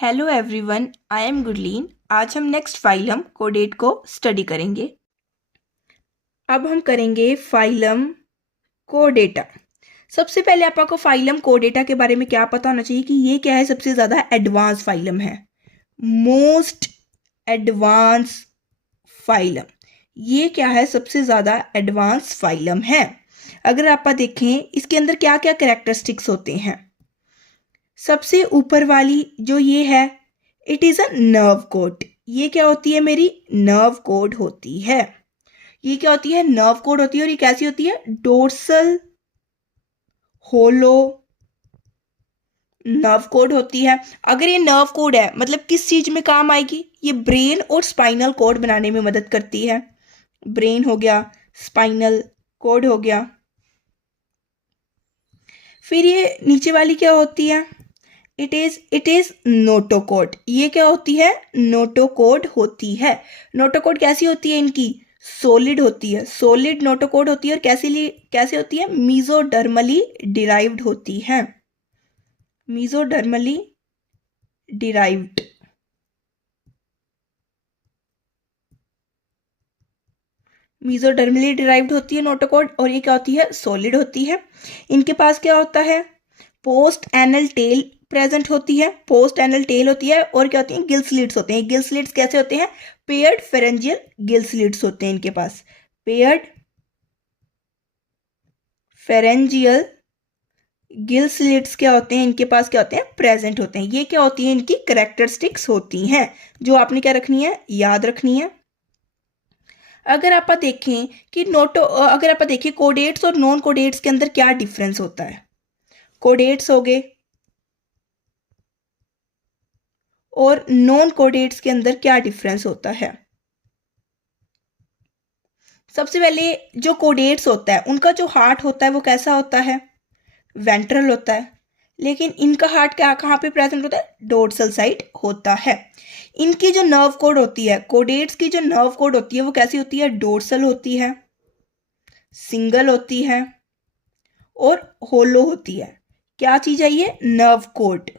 Hello everyone, I am Gurleen. आज हम next phylum caudate को स्टडी करेंगे। अब हम करेंगे फाइलम कोडेटा। सबसे पहले आपको फाइलम कोडेटा के बारे में क्या पता होना चाहिए कि ये क्या है। सबसे ज़्यादा एडवांस फाइलम है, मोस्ट एडवांस फाइलम। ये क्या है? सबसे ज़्यादा एडवांस फाइलम है। अगर आप देखें इसके अंदर क्या क्या कैरेक्टरिस्टिक्स होते हैं। सबसे ऊपर वाली जो ये है, it is a nerve code. ये क्या होती है? मेरी नर्व कोड होती है। ये क्या होती है? नर्व कोड होती है। और ये कैसी होती है? डोर्सल होलो नर्व कोड होती है। अगर ये नर्व कोड है मतलब किस चीज में काम आएगी? ये ब्रेन और स्पाइनल कोड बनाने में मदद करती है। ब्रेन हो गया, स्पाइनल कोड हो गया। फिर ये नीचे वाली क्या होती है? It is notochord. ये क्या होती है? नोटोकोड होती है। नोटोकोड कैसी होती है? इनकी सॉलिड होती है। सॉलिड नोटोकोड होती है। और कैसे होती है? मीजोडर्मली डिराइव्ड होती है। Mesodermally derived. मीजोडर्मली डिराइव्ड होती है नोटोकोड। और ये क्या होती है? सॉलिड होती है। इनके पास क्या होता है? पोस्ट एनल टेल प्रेजेंट होती है। पोस्ट एनल टेल होती है। और क्या होती है? गिल स्लिट्स होते हैं। गिल स्लिट्स कैसे होते हैं? पेयर्ड फेरेंजियल गिल स्लिट्स होते हैं इनके पास। पेयर्ड फेरेंजियल गिल स्लिट्स क्या होते हैं इनके पास? क्या होते हैं? प्रेजेंट होते हैं। ये क्या होती है? इनकी कैरेक्टरिस्टिक्स होती हैं जो आपने क्या रखनी है? याद रखनी है। अगर आप देखें कि अगर आप देखिए कोडेट्स और नॉन कोडेट्स के अंदर क्या डिफरेंस होता है। कोडेट्स हो गए और नॉन कोडेट्स के अंदर क्या डिफरेंस होता है। सबसे पहले जो कोडेट्स होता है उनका जो हार्ट होता है वो कैसा होता है? वेंट्रल होता है। लेकिन इनका हार्ट क्या कहाँ पे प्रेजेंट होता है? डोर्सल साइड होता है। इनकी जो नर्व कोड होती है, कोडेट्स की जो नर्व कोड होती है वो कैसी होती है? डोर्सल होती है, सिंगल होती है और होलो होती है। क्या चीज है ये? Nerve code.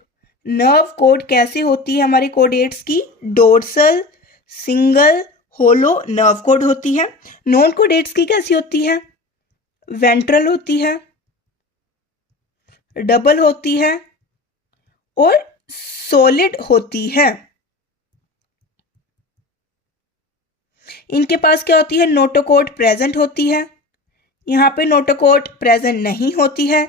नर्व कोड कैसे होती है हमारे कोडेट्स की? Dorsal, single, hollow nerve cord होती है। नॉन कोडेट्स की कैसी होती है? वेंट्रल होती है, डबल होती है और सॉलिड होती है। इनके पास क्या होती है? नोटोकोड प्रेजेंट होती है। यहाँ पे नोटोकोड प्रेजेंट नहीं होती है।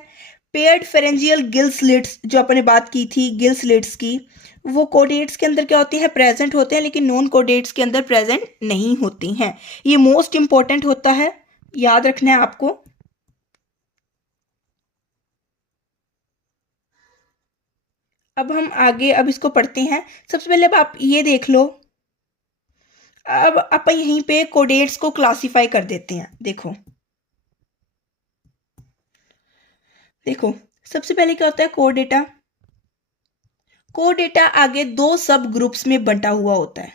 पेयर्ड फेरेंजियल गिल स्लिट्स जो अपने बात की थी गिल स्लिट्स की, वो कोडेट्स के अंदर क्या होती है? प्रेजेंट होते हैं। लेकिन नॉन कोडेट्स के अंदर प्रेजेंट नहीं होती हैं। ये मोस्ट इंपॉर्टेंट होता है, याद रखना है आपको। अब हम आगे अब इसको पढ़ते हैं। सबसे पहले अब आप ये देख लो। अब अपन यहीं पे कोडेट्स को क्लासिफाई कर देते हैं। देखो देखो सबसे पहले क्या होता है? Code data. कोड डेटा आगे दो सब ग्रुप्स में बंटा हुआ होता है।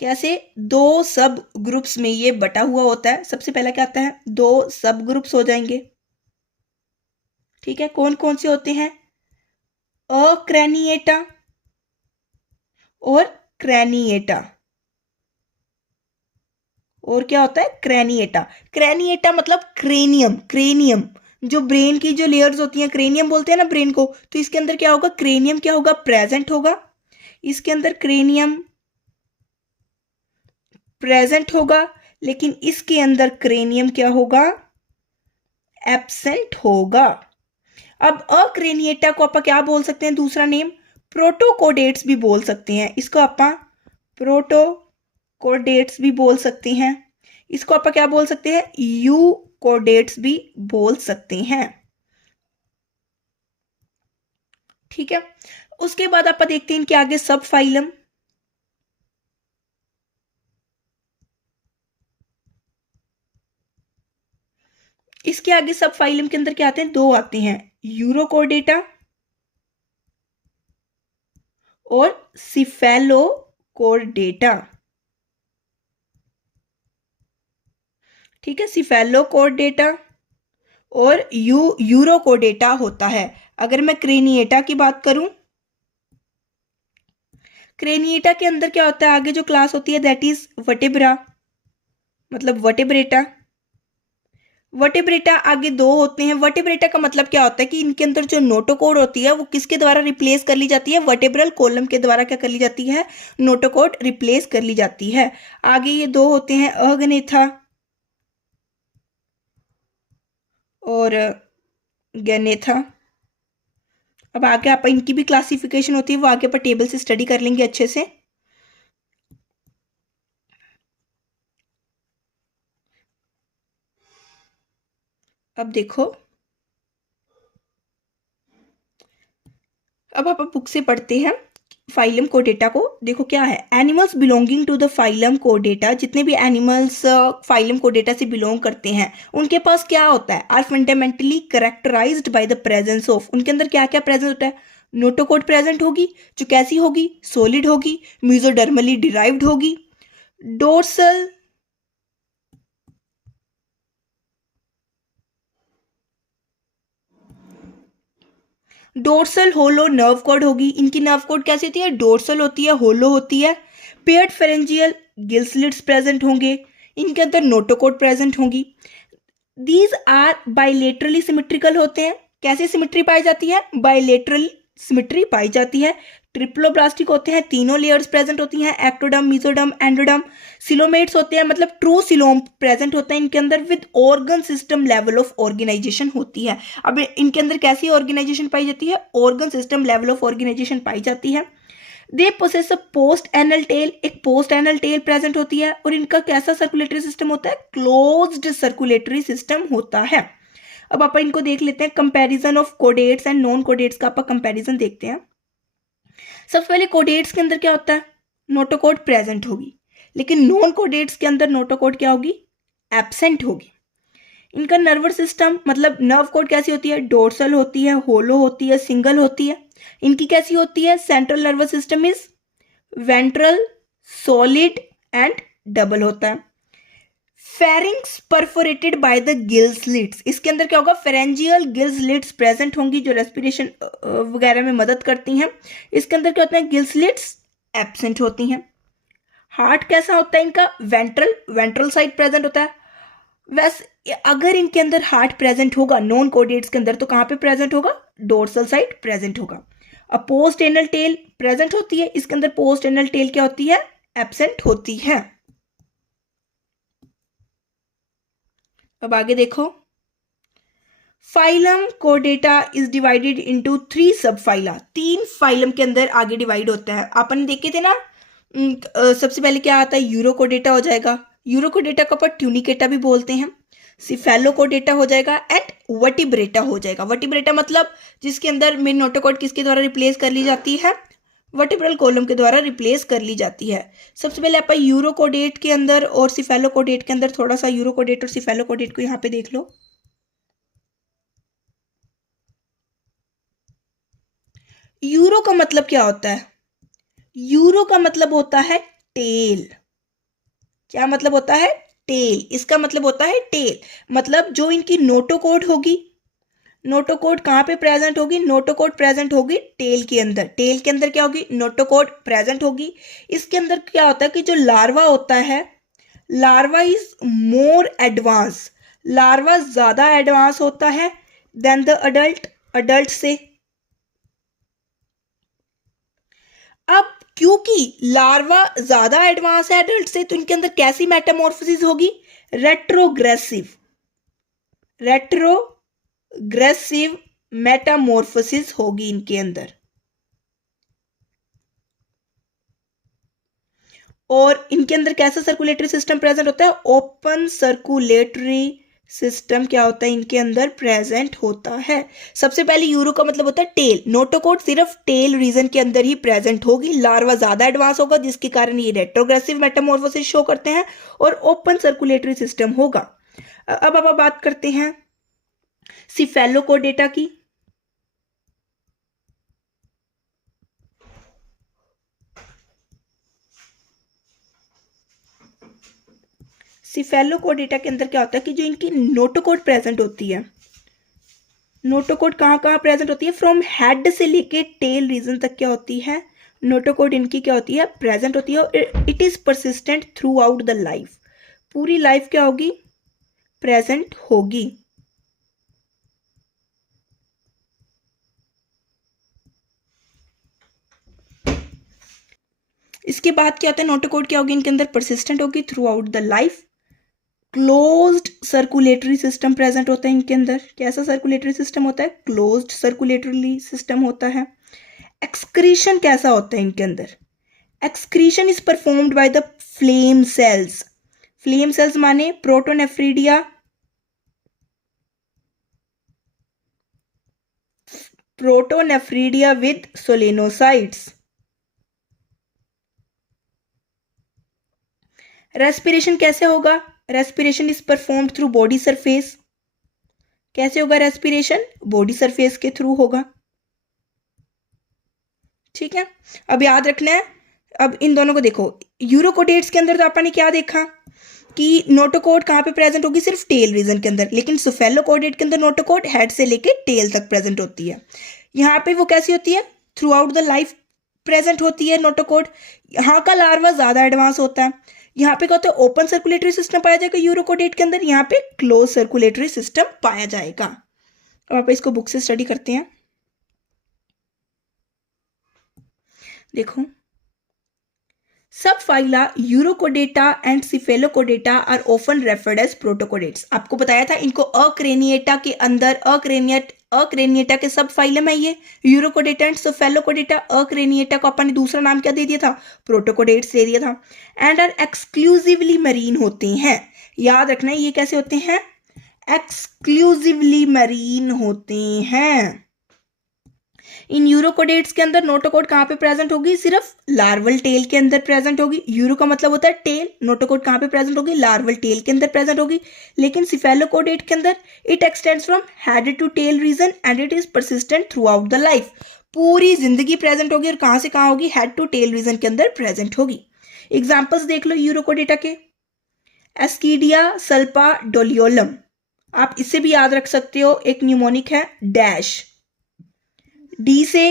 कैसे? दो सब ग्रुप्स में ये बटा हुआ होता है। सबसे पहला क्या आता है? दो सब ग्रुप्स हो जाएंगे। ठीक है, कौन कौन से होते हैं? अक्रैनिएटा और क्रैनिएटा। और क्या होता है? क्रैनिएटा। क्रैनिएटा मतलब क्रेनियम। क्रेनियम जो ब्रेन की जो लेयर्स होती हैं, क्रेनियम बोलते हैं ना ब्रेन को। तो इसके अंदर क्या होगा? क्रेनियम क्या होगा? प्रेजेंट होगा। इसके अंदर क्रेनियम प्रेजेंट होगा। लेकिन इसके अंदर क्रेनियम क्या होगा? एब्सेंट होगा। अब अक्रेनिएटा को आप क्या बोल सकते हैं? दूसरा नेम प्रोटोकोडेट्स भी बोल सकते हैं। इसको आप प्रोटोकोडेट्स भी बोल सकते हैं। इसको आप क्या बोल सकते हैं? यू कोडेट्स भी बोल सकते हैं। ठीक है, उसके बाद आप देखते हैं इनके आगे सब फाइलम। इसके आगे सब फाइलम के अंदर क्या आते हैं? दो आते हैं, यूरोकोडेटा और सिफेलोकोडेटा। ठीक है, सिफेलोकोडेटा और यूरोकोडेटा होता है। अगर मैं क्रेनिएटा की बात करूं क्रेनिएटा के अंदर क्या होता है, आगे जो क्लास होती है दैट इज वर्टेब्रा, मतलब वर्टेब्रेटा। वर्टेब्रेटा आगे दो होते हैं। वर्टेब्रेटा का मतलब क्या होता है कि इनके अंदर जो नोटोकॉड होती है वो किसके द्वारा रिप्लेस कर ली जाती है, वर्टेब्रल कॉलम के द्वारा क्या कर ली जाती है, नोटोकॉड रिप्लेस कर ली जाती है। आगे ये दो होते हैं अगनेथा और गनेथा। अब आगे आप इनकी भी क्लासिफिकेशन होती है वो आगे पर टेबल से स्टडी कर लेंगे अच्छे से। अब देखो, अब आप बुक से पढ़ते हैं फाइलम कोडेटा को। देखो क्या है, animals belonging to the phylum कोडेटा, जितने भी एनिमल्स फाइलम कोडेटा से बिलोंग करते हैं उनके पास क्या होता है, are fundamentally characterised by the presence of, उनके अंदर क्या क्या प्रेजेंट होता है, नोटोकॉड प्रेजेंट होगी, जो कैसी होगी, सॉलिड होगी, मेसोडर्मली डिराइव्ड होगी, dorsal dorsal hollow nerve cord होगी। इनकी नर्व कॉर्ड कैसी होती है, डोर्सल होती है, होलो होती है। Paired pharyngeal gill slits present होंगे, इनके अंदर नोटोकॉर्ड प्रेजेंट होंगी। दीज आर बाइलेटरली सिमेट्रिकल होते हैं। कैसे सिमेट्री पाई जाती है, बाइलेटरल सिमेट्री पाई जाती है। ट्रिप्लोब्लास्टिक होते हैं, तीनों लेयर्स प्रेजेंट होती हैं, एक्टोडर्म, मेसोडर्म, एंडोडर्म। सिलोमेट्स होते हैं, मतलब ट्रू सिलोम प्रेजेंट होता है इनके अंदर, with organ system level of organisation होती है। अब इनके अंदर कैसी ऑर्गेनाइजेशन पाई जाती है, organ system level of organisation पाई जाती है। They possess a post anal tail, एक पोस्ट एनल टेल प्रेजेंट होती है। और इनका कैसा सर्कुलेटरी सिस्टम होता है, क्लोज्ड सर्कुलेटरी सिस्टम होता है। अब आप इनको देख लेते हैं, कंपैरिजन ऑफ कोडेट्स एंड नॉन कोडेट्स का आप कंपैरिजन देखते हैं। सबसे पहले कोडेट्स के अंदर क्या होता है, नोटोकॉड प्रेजेंट होगी, लेकिन नॉन कोडेट्स के अंदर नोटोकॉड क्या होगी, एब्सेंट होगी। इनका नर्वस सिस्टम, मतलब नर्व कॉर्ड कैसी होती है, डोर्सल होती है, होलो होती है, सिंगल होती है। इनकी कैसी होती है, central nervous system is ventral, solid and double होता है। Pharynx perforated by the gill slits, इसके अंदर क्या होगा, फेरेंजियल गिल स्लिट्स प्रेजेंट होंगी जो रेस्पिरेशन वगैरह में मदद करती हैं। इसके अंदर क्या होता है, गिल स्लिट्स एब्सेंट होती हैं। हार्ट कैसा होता है इनका, वेंट्रल, वेंट्रल साइड प्रेजेंट होता है। वैसे अगर इनके अंदर हार्ट प्रेजेंट होगा नॉन कोडेट्स के अंदर तो कहां पे प्रेजेंट होगा, डोर्सल साइड प्रेजेंट होगा। अब पोस्ट एनल टेल प्रेजेंट होती है, इसके अंदर पोस्ट एनल टेल क्या होती है, एब्सेंट होती है। अब आगे देखो, फाइलम कोडेटा is divided into 3 sub phyla, 3 phylum के अंदर आगे डिवाइड होता है। अपन देखे थे ना, सबसे पहले क्या आता है, यूरोकोडेटा हो जाएगा, यूरोकोडेटा को अपन ट्यूनिकेटा भी बोलते हैं। सिफेलोकोडेटा हो जाएगा एंड वर्टिब्रेटा हो जाएगा। वर्टिब्रेटा मतलब जिसके अंदर मेन नोटोकॉड किसके द्वारा रिप्लेस कर ली जाती है, वर्टिब्रल कॉलम के द्वारा रिप्लेस कर ली जाती है। सबसे पहले आप यूरोकोडेट के अंदर और सिफेलोकोडेट के अंदर थोड़ा सा यूरोकोडेट और सिफेलोकोडेट को यहाँ पे देख लो। यूरो का मतलब क्या होता है, यूरो का मतलब होता है टेल। क्या मतलब होता है, टेल। इसका मतलब होता है टेल, मतलब जो इनकी नोटोकॉड होगी, नोटोकॉड कहां पे प्रेजेंट होगी, नोटोकॉड प्रेजेंट होगी टेल के अंदर। टेल के अंदर क्या होगी, नोटोकॉड प्रेजेंट होगी। इसके अंदर क्या होता है कि जो लार्वा होता है, larva is more advance, larva ज्यादा एडवांस होता है देन द अडल्ट, अडल्ट से। अब क्योंकि लार्वा ज्यादा एडवांस है एडल्ट से, तो इनके अंदर कैसी मेटामॉर्फोसिस होगी, रेट्रोग्रेसिव, रेट्रोग्रेसिव मेटामॉर्फोसिस होगी इनके अंदर। और इनके अंदर कैसा सर्कुलेटरी सिस्टम प्रेजेंट होता है, ओपन सर्कुलेटरी सिस्टम क्या होता है इनके अंदर प्रेजेंट होता है। सबसे पहले यूरो का मतलब होता है टेल, नोटोकॉड सिर्फ टेल रीजन के अंदर ही प्रेजेंट होगी। लार्वा ज्यादा एडवांस होगा जिसके कारण ये रेट्रोग्रेसिव मेटामॉर्फोसिस शो करते हैं और ओपन सर्कुलेटरी सिस्टम होगा। अब आप बात करते हैं सिफेलोकोडेटा की। सिफेलोकोडेटा के अंदर क्या होता है कि जो इनकी नोटोकॉड प्रेजेंट होती है, नोटोकॉड कहाँ कहाँ प्रेजेंट होती है, फ्रॉम हेड से लेके टेल रीजन तक क्या होती है, नोटोकॉड इनकी क्या होती है, प्रेजेंट होती है, और it is persistent throughout the life, पूरी लाइफ क्या होगी, प्रेजेंट होगी। इसके बाद क्या होता है, नोटोकॉड क्या होगी इनके अंदर, परसिस्टेंट होगी through out the life. Closed circulatory system present होता है इनके अंदर। कैसा सर्कुलेटरी सिस्टम होता है, क्लोज्ड सर्कुलेटरी सिस्टम होता है। एक्सक्रीशन कैसा होता है इनके अंदर, excretion is performed by the flame cells. Flame cells माने protonephridia, protonephridia with solenocytes. Respiration कैसे होगा, respiration is performed through body surface. कैसे होगा रेस्पिरेशन, बॉडी सरफेस के थ्रू होगा। ठीक है, अब याद रखना है। अब इन दोनों को देखो, यूरोकोडेट्स के अंदर तो आपने क्या देखा कि नोटोकॉड कहाँ पे प्रेजेंट होगी, सिर्फ टेल रीजन के अंदर, लेकिन सुफेलोकोडेट के अंदर नोटोकॉड हेड से लेके टेल तक प्रेजेंट होती है। यहाँ पे वो कैसी होती है, through out the life present होती है नोटोकॉड। यहाँ का लार्वा ज्यादा एडवांस होता है। यहाँ पे क्या होता है, ओपन सर्कुलेटरी सिस्टम पाया जाएगा यूरोकोडेट के अंदर, यहाँ पे क्लोज सर्कुलेटरी सिस्टम पाया जाएगा। अब आप इसको बुक से स्टडी करते हैं। देखो, subphyla urochordata and cephalochordata are often referred as protochordates. आपको बताया था इनको अक्रेनिएटा के अंदर, अक्रेनिएटा के सब फाइलम है ये, यूरोकोडेटा एंड सिफेलोकोडेटा। अक्रेनिएटा को अपन ने दूसरा नाम क्या दे दिया था, प्रोटोकोडेट्स दे दिया था। एंड आर एक्सक्लूसिवली मरीन होते हैं। याद रखना है ये कैसे होते हैं, एक्सक्लूसिवली मरीन होते हैं। इन यूरोकोडेट्स के अंदर नोटोकॉड कहाँ पे प्रेजेंट होगी, सिर्फ लार्वल टेल के अंदर प्रेजेंट होगी। यूरो का मतलब होता है टेल, नोटोकॉड कहाँ पे प्रेजेंट होगी, लार्वल टेल के अंदर प्रेजेंट होगी। लेकिन सिफेलोकोडेट के अंदर it extends from head to tail region and it is persistent throughout the life. पूरी जिंदगी प्रेजेंट होगी, और कहाँ से कहाँ होगी, हेड टू टेल रीजन के अंदर प्रेजेंट होगी। एग्जाम्पल्स देख लो यूरोकोडेटा के, एस्कीडिया सल्पा डोलियोलम। आप इससे भी याद रख सकते हो, एक न्यूमोनिक है डैश, डी से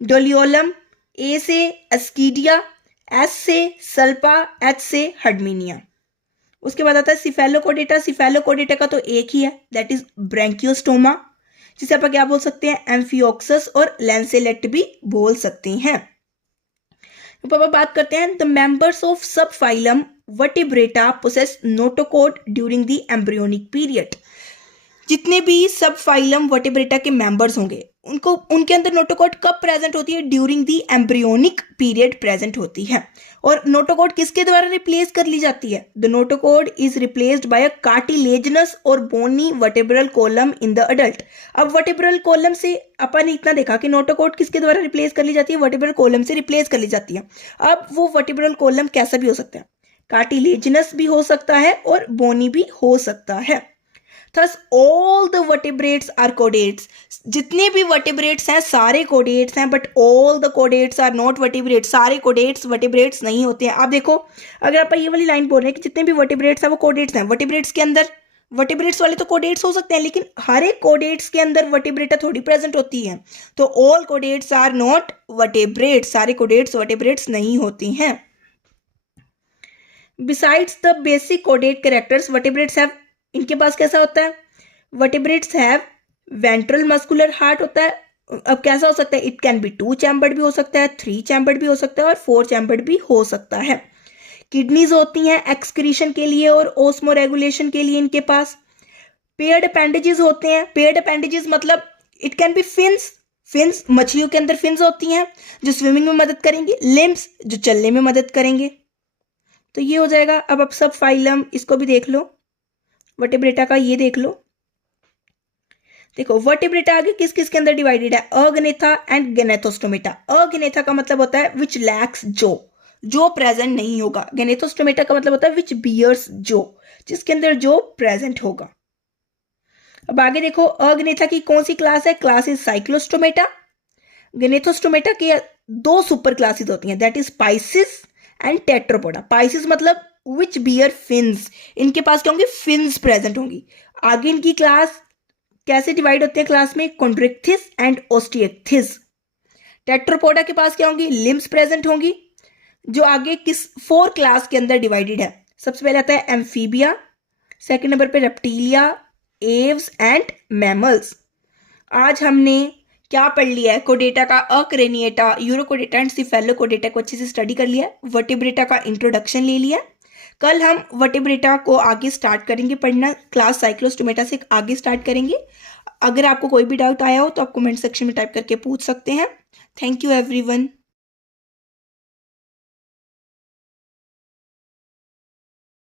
डोलियोलम, ए से एस्कीडिया, एस से सल्पा, एच से हडमिनिया। उसके बाद आता है सिफेलोकोडेटा। सिफेलोकोडेटा का तो एक ही है, दैट इज ब्रैंकियोस्टोमा, जिसे आप क्या बोल सकते हैं, एम्फियोक्सस और लैंसेलेट भी बोल सकते हैं। तो अब बात करते हैं, the members of sub phylum vertebrata possess notochord during the embryonic period. जितने भी सब फाइलम वर्टिब्रेटा के मेंबर्स होंगे उनको, उनके अंदर नोटोकॉड कब प्रेजेंट होती है, during the embryonic period present होती है। और नोटोकॉड किसके द्वारा रिप्लेस कर ली जाती है, the notochord is replaced by a cartilaginous और bony vertebral column in the adult. अब वर्टेब्रल कॉलम से अपन ने इतना देखा कि नोटोकॉड किसके द्वारा रिप्लेस कर ली जाती है, वर्टेब्रल कॉलम से रिप्लेस कर ली जाती है। अब वो वर्टेब्रल कॉलम कैसा भी हो सकता है, कार्टिलेजनस भी हो सकता है और बोनी भी हो सकता है। Thus all the vertebrates are chordates. जितने भी vertebrates हैं सारे chordates हैं, but all the chordates are not vertebrates. सारे chordates vertebrates नहीं होते हैं। आप देखो, अगर आप ये वाली लाइन बोल रहे हैं कि जितने भी vertebrates हैं वो chordates हैं, vertebrates के अंदर vertebrates वाले तो chordates हो सकते हैं, लेकिन हर एक chordates के अंदर vertebrata थोड़ी present होती है। तो all chordates are not vertebrates. सारे chordates vertebrates नहीं होती हैं। Besides the basic chordate characters, vertebrates have, इनके पास कैसा होता है, vertebrates have ventral muscular heart होता है। अब कैसा हो सकता है, इट कैन बी 2 चैम्बर्ड भी हो सकता है, 3 चैम्बर्ड भी हो सकता है और 4 चैम्बर्ड भी हो सकता है। किडनीज होती हैं एक्सक्रीशन के लिए और ओस्मो रेगुलेशन के लिए इनके पास। पेयर्ड अपेंडेजेस होते हैं। पेयर्ड अपेंडेजेस मतलब it can be fins, fins मछलियों के अंदर फिन्स होती हैं जो स्विमिंग में मदद करेंगी, लिम्स जो चलने में मदद करेंगे। तो ये हो जाएगा। अब आप सब फाइलम इसको भी देख लो, वर्टिब्रेटा का ये देख लो। देखो वर्टिब्रेटा आगे किस किस के अंदर डिवाइडेड है, अगनेथा एंड गनेथोस्टोमेटा। अगनेथा का मतलब होता है विच लैक्स जो प्रेजेंट नहीं होगा। गनेथोस्टोमेटा का मतलब होता है विच बियर्स जिसके अंदर जो प्रेजेंट होगा। अब आगे देखो, अगनेथा की कौन सी क्लास है, क्लास इज साइक्लोस्टोमेटा। गनेथोस्टोमेटा के 2 सुपर क्लासेस होती हैं, that is pisces and tetrapoda. Pisces मतलब विच बियर फिन्स, इनके पास क्या होंगे, फिन्स प्रेजेंट होंगी। आगे इनकी क्लास कैसे डिवाइड होते हैं क्लास में, कॉन्ड्रिक्थिस एंड ओस्टिएक्थिस। टेट्रोपोडा के पास क्या होंगी, लिम्स प्रेजेंट होंगी, जो आगे किस 4 क्लास के अंदर डिवाइडेड है। सबसे पहले आता है एम्फीबिया, सेकंड नंबर पे रेप्टिलिया, एव्स एंड मैमल्स। आज हमने क्या पढ़ लिया है, कोडेटा का अक्रेनिएटा, यूरोकोडेटा एंड सिफेलोकोडेटा को अच्छे से स्टडी कर लिया है, वर्टिब्रेटा का इंट्रोडक्शन ले लिया। कल हम वर्टिब्रेटा को आगे स्टार्ट करेंगे पढ़ना, क्लास साइक्लोस्टोमेटा से आगे स्टार्ट करेंगे। अगर आपको कोई भी डाउट आया हो तो आप कमेंट सेक्शन में टाइप करके पूछ सकते हैं। Thank you everyone.